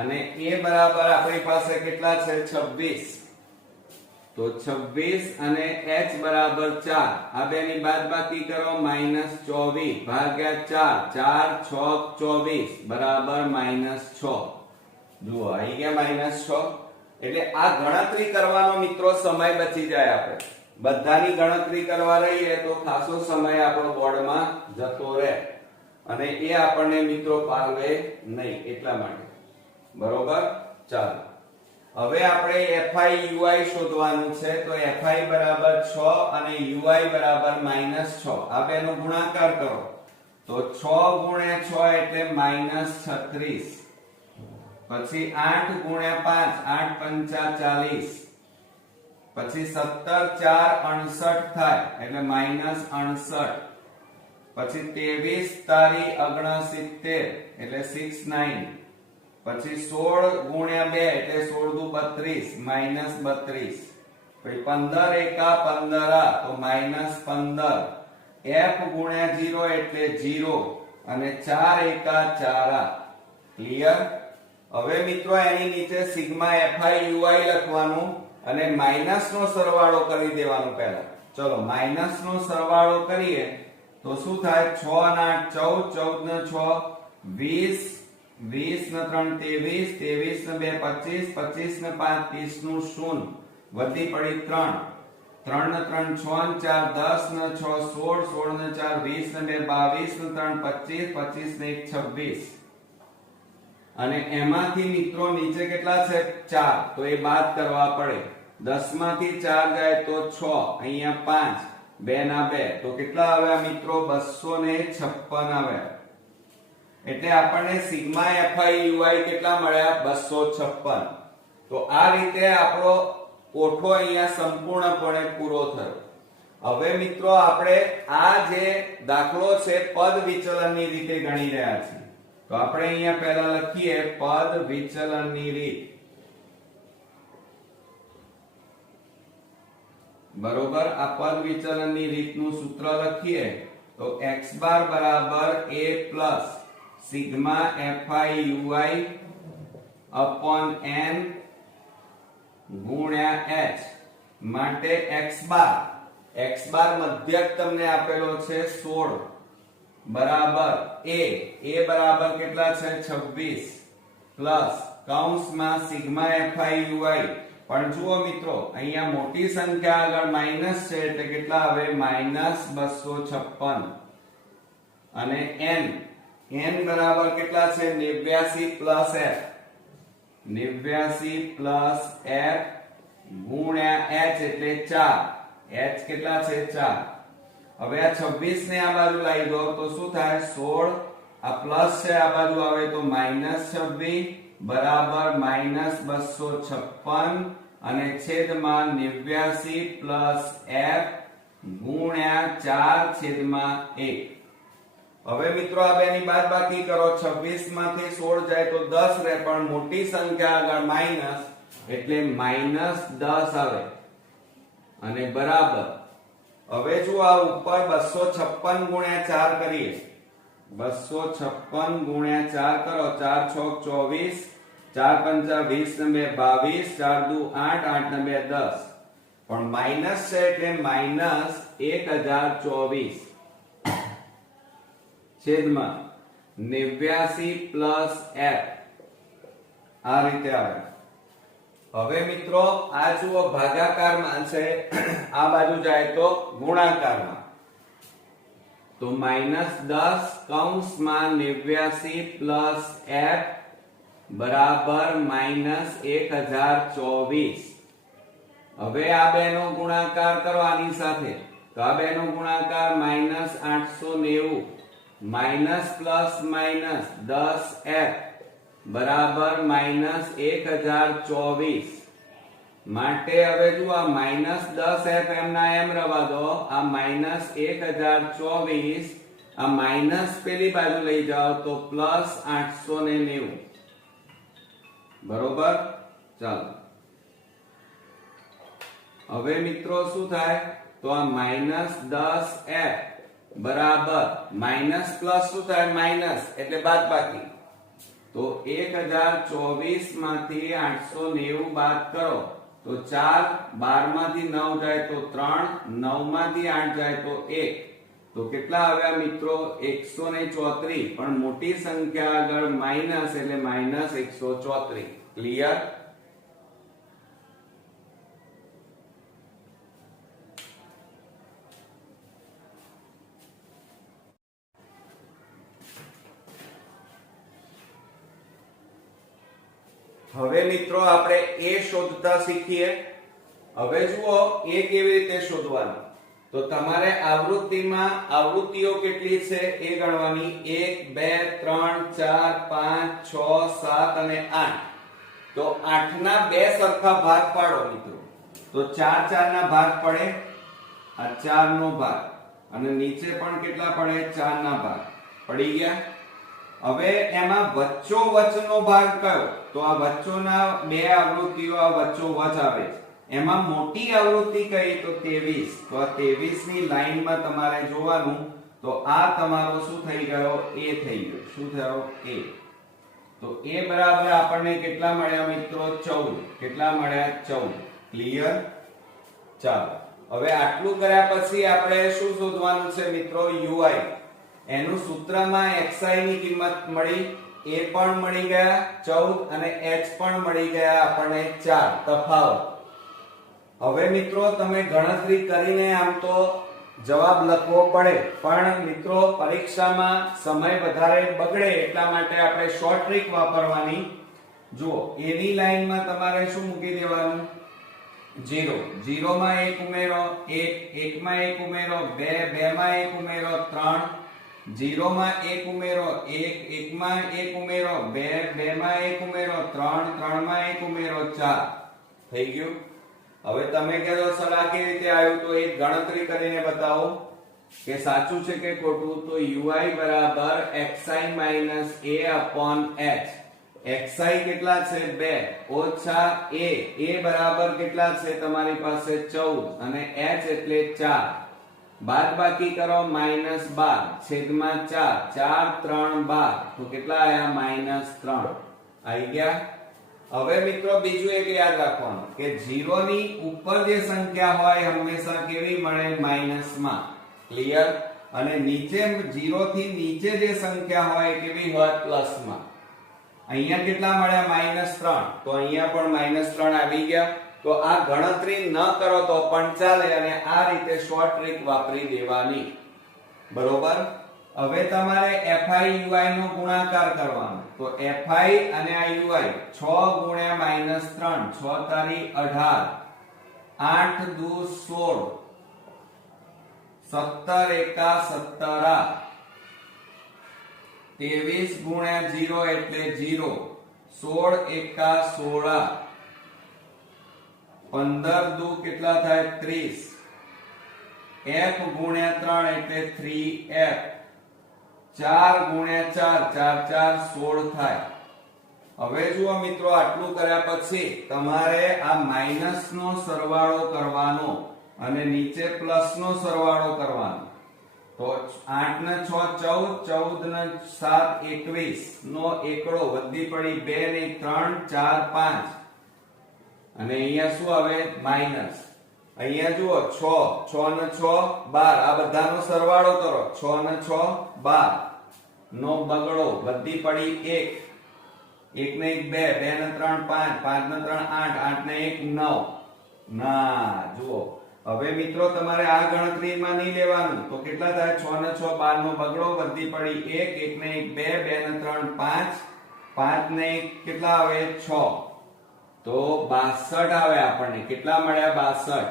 અને a બરાબર આપણી પાસે કેટલા છે? 26. તો 26 અને h બરાબર 4. આ બેની બાદબાકી કરો -24 ભાગ્યા 4, 4 6 24 બરાબર -6. જુઓ આવી ગયા -6. એટલે આ ગણતરી કરવાનો મિત્રો સમય બચી જાય. આપણે બધાની ગણતરી કરવા રહીએ તો ખાસો સમય આપણો બોર્ડમાં જતો રહે અને એ આપણને મિત્રો પાલવે નહીં. એટલા માટે બરોબર. ચાલો હવે આપણે fi ui શોધવાનું છે. તો fi બરાબર 6 અને ui બરાબર -6. આ બેનો ગુણાકાર કરો તો 6 ગુણ્યા 6 એટલે -36. પછી 8 ગુણ્યા 5 8 પંચા 40. પછી 17 4 68 થાય એટલે -68. પછી 23 તારી 69 એટલે 69. પછી 16 ગુણ્યા 2 એટલે 16 દુ 32 -32. પછી 15 એકા 15 તો -15. f ગુણ્યા 0 એટલે 0 અને 4 એકા 4. ક્લિયર? હવે મિત્રો એની નીચે સિગ્મા fi ui લખવાનું અને માઈનસ નો સરવાળો કરી દેવાનો પહેલા. ચલો માઈનસ નો સરવાળો કરીએ તો શું થાય? 6 અને 8 14, 14 ને 6 20, 20 ને 3 23, 23 ને 2 25, 25 ને 5 30 નું 0 વધી પડી 3, 3 ને 3 6 ને 4 10 ને 6 16, 16 ને 4 20 ને 2 22 ને 3 25, 25 ને 1 26. અને એમાંથી મિત્રો નીચે કેટલા છે? 4. તો એ બાદ કરવા પડે. 10 માંથી 4 જાય તો 6, અહીંયા 5, 2 ના 2 તો કેટલા આવ્યા મિત્રો? 256 આવ્યા. એટલે આપણને સિગ્મા fi ui કેટલા મળ્યા? 256. તો આ રીતે આપણો કોઠો અહીંયા સંપૂર્ણપણે પૂરો થયો. હવે મિત્રો આપણે આ જે દાખલો છે પદ વિચલનની રીતે ગણી રહ્યા છીએ. તો આપણે અહીંયા પહેલા લખીએ પદ વિચલનની રીત. બરોબર, આ પદ વિચલનની રીતનું સૂત્ર લખીએ તો x બાર બરાબર a plus sigma fi ui upon n ગુણ્યા h માટે x બાર મધ્યક તમને આપેલો છે 16 બરાબર a બરાબર કેટલા છે 26 પ્લસ કૌંસમાં સિગ્મા fi ui. પણ જુઓ મિત્રો, અહીંયા મોટી સંખ્યા આગળ માઈનસ છે એટલે કેટલા આવે -256 અને n બરાબર કેટલા છે 89 પ્લસ f 89 પ્લસ f ગુણ્યા h એટલે 4 h કેટલા છે 4. હવે આ 26 ને આ બાજુ લાવી દો તો શું થાય 16 આ પ્લસ છે આ બાજુ આવે તો -26 બરાબર -256 અને છેદમાં 89 પ્લસ f ગુણ્યા 4 છેદમાં 1. હવે મિત્રો આ બેની બાદબાકી કરો 26 માંથી 16 જાય તો 10 રહે પણ મોટી સંખ્યા આગળ માઈનસ એટલે -10 આવે અને બરાબર. હવે જો આ ઉપર 256 ગુણ્યા 4 કરીએ 256 ગુણ્યા 4 કરો 4 6 24 4 5 20 ને 22 4 2 8 8 ને 2 10 પણ માઈનસ છે એટલે -1024 છેદમાં 89 પ્લસ f આ રીતે આવે. હવે મિત્રો આ જુઓ ભાગાકારમાં છે આ બાજુ જાય તો ગુણાકારમાં તો -10 કૌંસમાં 89 પ્લસ f બરાબર -1024. હવે આ બેનો ગુણાકાર કરવાની સાથે તો આ બેનો ગુણાકાર -890 માઈનસ પ્લસ માઈનસ 10f બરાબર -1024 માટે હવે જો આ -10f એમના એમ રવા દો. આ -1024 આ માઈનસ પેલી બાજુ લઈ જાઓ તો +890 બરોબર. ચાલો હવે મિત્રો શું થાય તો આ -10f બરાબર માઈનસ પ્લસ શું થાય માઈનસ એટલે બાદબાકી તો 1024 માંથી 890 બાદ કરો તો 4 12 માંથી 9 જાય તો 3 9 માંથી 8 જાય તો 1 તો કેટલા આવ્યા મિત્રો 134 પણ મોટી સંખ્યા આગળ માઈનસ એટલે -134. ક્લિયર. હવે મિત્રો આપણે a શોધતા શીખીએ. હવે જુઓ a કેવી રીતે શોધવાનું તો તમારે આવૃત્તિમાં આવૃત્તિઓ કેટલી છે એ ગણવાની 1 2 3 4 5 6 7 અને 8. તો 8 ના બે સરખા ભાગ પાડો મિત્રો તો 4 4 ના ભાગ પડે આ 4 નો ભાગ અને નીચે પણ કેટલા પડે 4 ના ભાગ પડી ગયા. હવે એમાં વચ્ચોવચનો ભાગ કયો તો આ વચ્ચોના બે આવૃત્તિઓ આ વચ્ચોવચ આવે છે. એમાં મોટી આવૃત્તિ કઈ તો 23. તો આ 23 ની લાઈનમાં તમારે જોવાનું તો આ તમારો શું થઈ ગયો a થઈ ગયો. શું થયો a. તો a બરાબર આપણને કેટલા મળ્યા મિત્રો 14. કેટલા મળ્યા 14. ક્લિયર. ચાલો હવે આટલું કર્યા પછી આપણે શું શોધવાનું છે મિત્રો ui. એનું સૂત્રમાં xi ની કિંમત મળી a પણ મળી ગયા 14 અને h પણ મળી ગયા આપણને 4 તફાવત. હવે મિત્રો તમે ગણતરી કરીને આમ તો જવાબ લખવો પડે પણ મિત્રો પરીક્ષામાં સમય વધારે બગડે એટલા માટે આપણે શોર્ટ ટ્રીક વાપરવાની. જુઓ a ની લાઈનમાં તમારે શું મૂકી દેવાનું 0 0 માં 1 ઉમેરો 1 1 માં 1 ઉમેરો 2 2 માં 1 ઉમેરો 3 0 માં 1 ઉમેરો 1 1 માં 1 ઉમેરો 2 2 માં 1 ઉમેરો 3 3 માં 1 ઉમેરો 4 થઈ ગયું. હવે તમે કહેજો સર આ કેવી રીતે આવ્યું તો એક ગણતરી કરીને બતાવો. કે સાચું છે કે ખોટું? તો ui બરાબર xi minus a upon h. xi કેટલા છે? 2 ઓછા a બરાબર કેટલા છે તમારી પાસે? 14 અને h એટલે 4. બાદબાકી કરો -12 છેદમાં 4. 4 3 12 તો કેટલા આયા? -3 આવી ગયા. હવે મિત્રો બીજું એક યાદ રાખવાનું કે 0 ની ઉપર જે સંખ્યા હોય હંમેશા કેવી મળે? માઈનસમાં. ક્લિયર? અને નીચે 0 થી નીચે જે સંખ્યા હોય કેવી હોય? પ્લસમાં. અહીંયા કેટલા મળ્યા? -3. તો અહીંયા પણ -3 આવી ગયા. તો આ ગણતરી ન કરો તો પણ ચાલે અને આ રીતે શોર્ટ ટ્રીક વાપરી દેવાની. બરોબર? હવે તમારે fi ui નો ગુણાકાર કરવાનો. તો fi અને આ ui 6 ગુણ્યા -3 6 તારી 18 8 દુ 16 17 એકા 17 23 ગુણ્યા 0 એટલે 0 16 એકા 16 15 દુ કેટલા થાય? 30 f ગુણ્યા 3 એટલે 3f 4 ગુણ્યા 4 4 4 16 થાય. હવે જુઓ મિત્રો, આટલું કર્યા પછી તમારે આ માઈનસ નો સરવાળો કરવાનો અને નીચે પ્લસ નો સરવાળો કરવાનો. તો 8 ને 6 14 14 ને 7 21 નો એકડો વધી પડી 2 ને 3 4 5 અને અહીંયા શું આવે? માઈનસ. અહીંયા જુઓ 6 6 ને 6 12 આ બધાનો સરવાળો કરો. 6 ને 6 12 નો બગડો વધી પડી 1 1 ને 1 2 2 ને 3 5 5 ને 3 8 8 ને 1 9 ના જુઓ. હવે મિત્રો તમારે આ ગણતરીમાં નહીં લેવાનું. તો કેટલા થાય? 6 ને 6 12 નો બગડો વધી પડી 1 1 ને 1 2 2 ને 3 5 5 ને 1 કેટલા આવે? 6. તો 62 આવે આપણને. કેટલા મળ્યા? 62.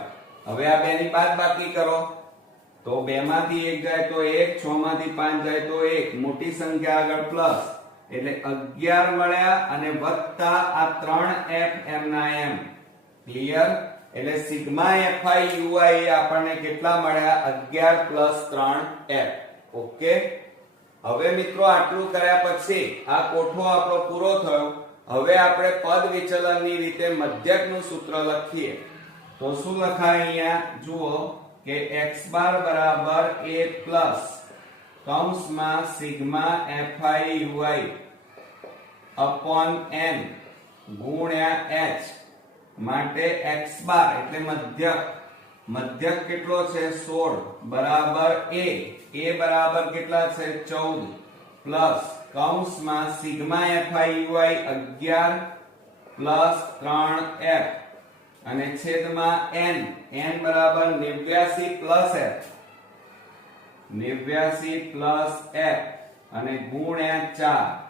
હવે આ બે ની બાદબાકી કરો. તો 2 માંથી 1 જાય તો 1 6 માંથી 5 જાય તો 1 મોટી સંખ્યા આગળ પ્લસ એટલે 11 મળ્યા અને વત્તા આ 3f m ના m. ક્લિયર? એટલે સિગ્મા fi ui આપણને કેટલા મળ્યા? 11 પ્લસ 3f. ઓકે. હવે મિત્રો આટલું કર્યા પછી આ કોઠો આપણો પૂરો થયો. હવે આપણે પદ વિચલનની રીતે મધ્યકનું સૂત્ર લખીએ. તો શું લખાય અહીંયા? જુઓ કે x બાર બરાબર a પ્લસ કૌંસમાં sigma fi ui upon n ગુણ્યા h માટે x બાર એટલે મધ્યક. મધ્યક કેટલો છે? 16 બરાબર a બરાબર કેટલા છે? 14 પ્લસ કૌંસમાં sigma fi ui 11 plus 3f અને છેદમાં n બરાબર 89 પ્લસ f 89 પ્લસ f અને ગુણ્યા 4.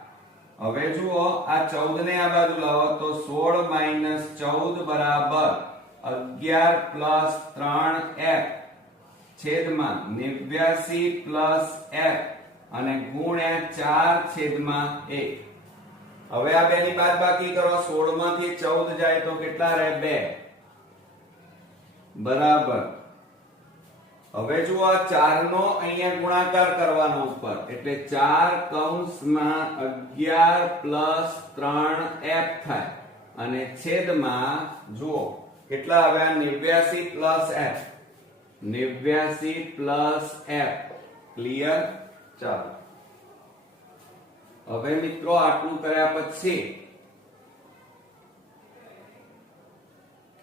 હવે જુઓ આ 14 ને આ બાજુ લાવો તો 16 માઈનસ 14 બરાબર 11 પ્લસ 3f છેદમાં 89 પ્લસ f અને ગુણ્યા 4 છેદમાં 1. હવે આ બે ની બાદબાકી કરો. 16 માંથી 14 જાય તો કેટલા રહે? 2 બરાબર. હવે જુઓ આ 4 નો અહીંયા ગુણાકાર કરવાનો ઉપર એટલે 4 કૌંસમાં 11 પ્લસ 3f થાય અને છેદમાં જુઓ કેટલા આવ્યા? 89 plus f 89 plus f. Clear? ચાલો હવે મિત્રો આટલું કર્યા પછી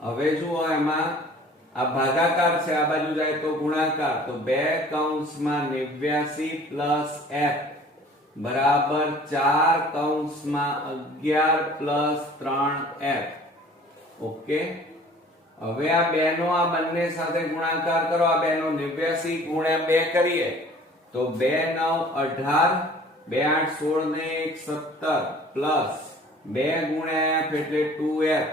હવે જુઓ એમાં આ ભાગાકાર છે, આ બાજુ જાય તો ગુણાકાર. તો 2 કૌંસમાં 89 પ્લસ f બરાબર 4 કૌંસમાં 11 પ્લસ 3f. ઓકે. હવે આ બે નો આ બંને સાથે ગુણાકાર કરો. આ બે નો 89 ગુણ્યા 2 કરીએ તો 2 9 18 2 8 16 ને 1 17 પ્લસ 2 ગુણ્યા f એટલે 2f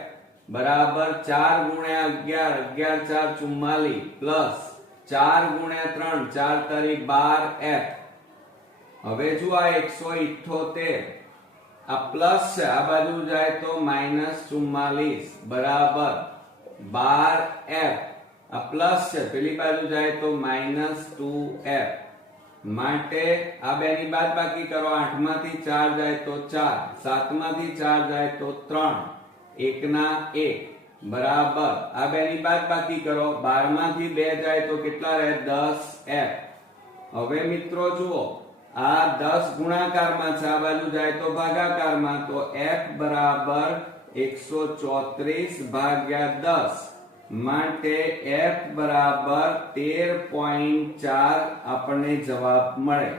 બરાબર 4 ગુણ્યા 11 11 4 44 પ્લસ 4 ગુણ્યા 3 4 તારી 12f. હવે જો આ 178 આ પ્લસ છે, આ બાજુ જાય તો -44 બરાબર 12f આ પ્લસ છે, પેલી બાજુ જાય તો -2f, માટે આ બે ની બાદબાકી કરો. 8 માંથી 4 જાય તો 4, 7 માંથી 4 જાય તો 3, 1 ના 1 બરાબર. આ બે ની બાદબાકી કરો. 12 માંથી 2 જાય તો કેટલા રહે? 10f. હવે મિત્રો જુઓ, આ 10 ગુણાકારમાં છે, આ બાજુ જાય તો ભાગાકારમાં, તો f બરાબર 134 ભાગ્યા 10, માટે f બરાબર 13.4 આપણને જવાબ મળે.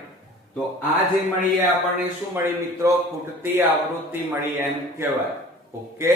તો આ જે મળી એ આપણને શું મળી મિત્રો? ખૂટતી આવૃત્તિ મળી એમ કહેવાય. ઓકે.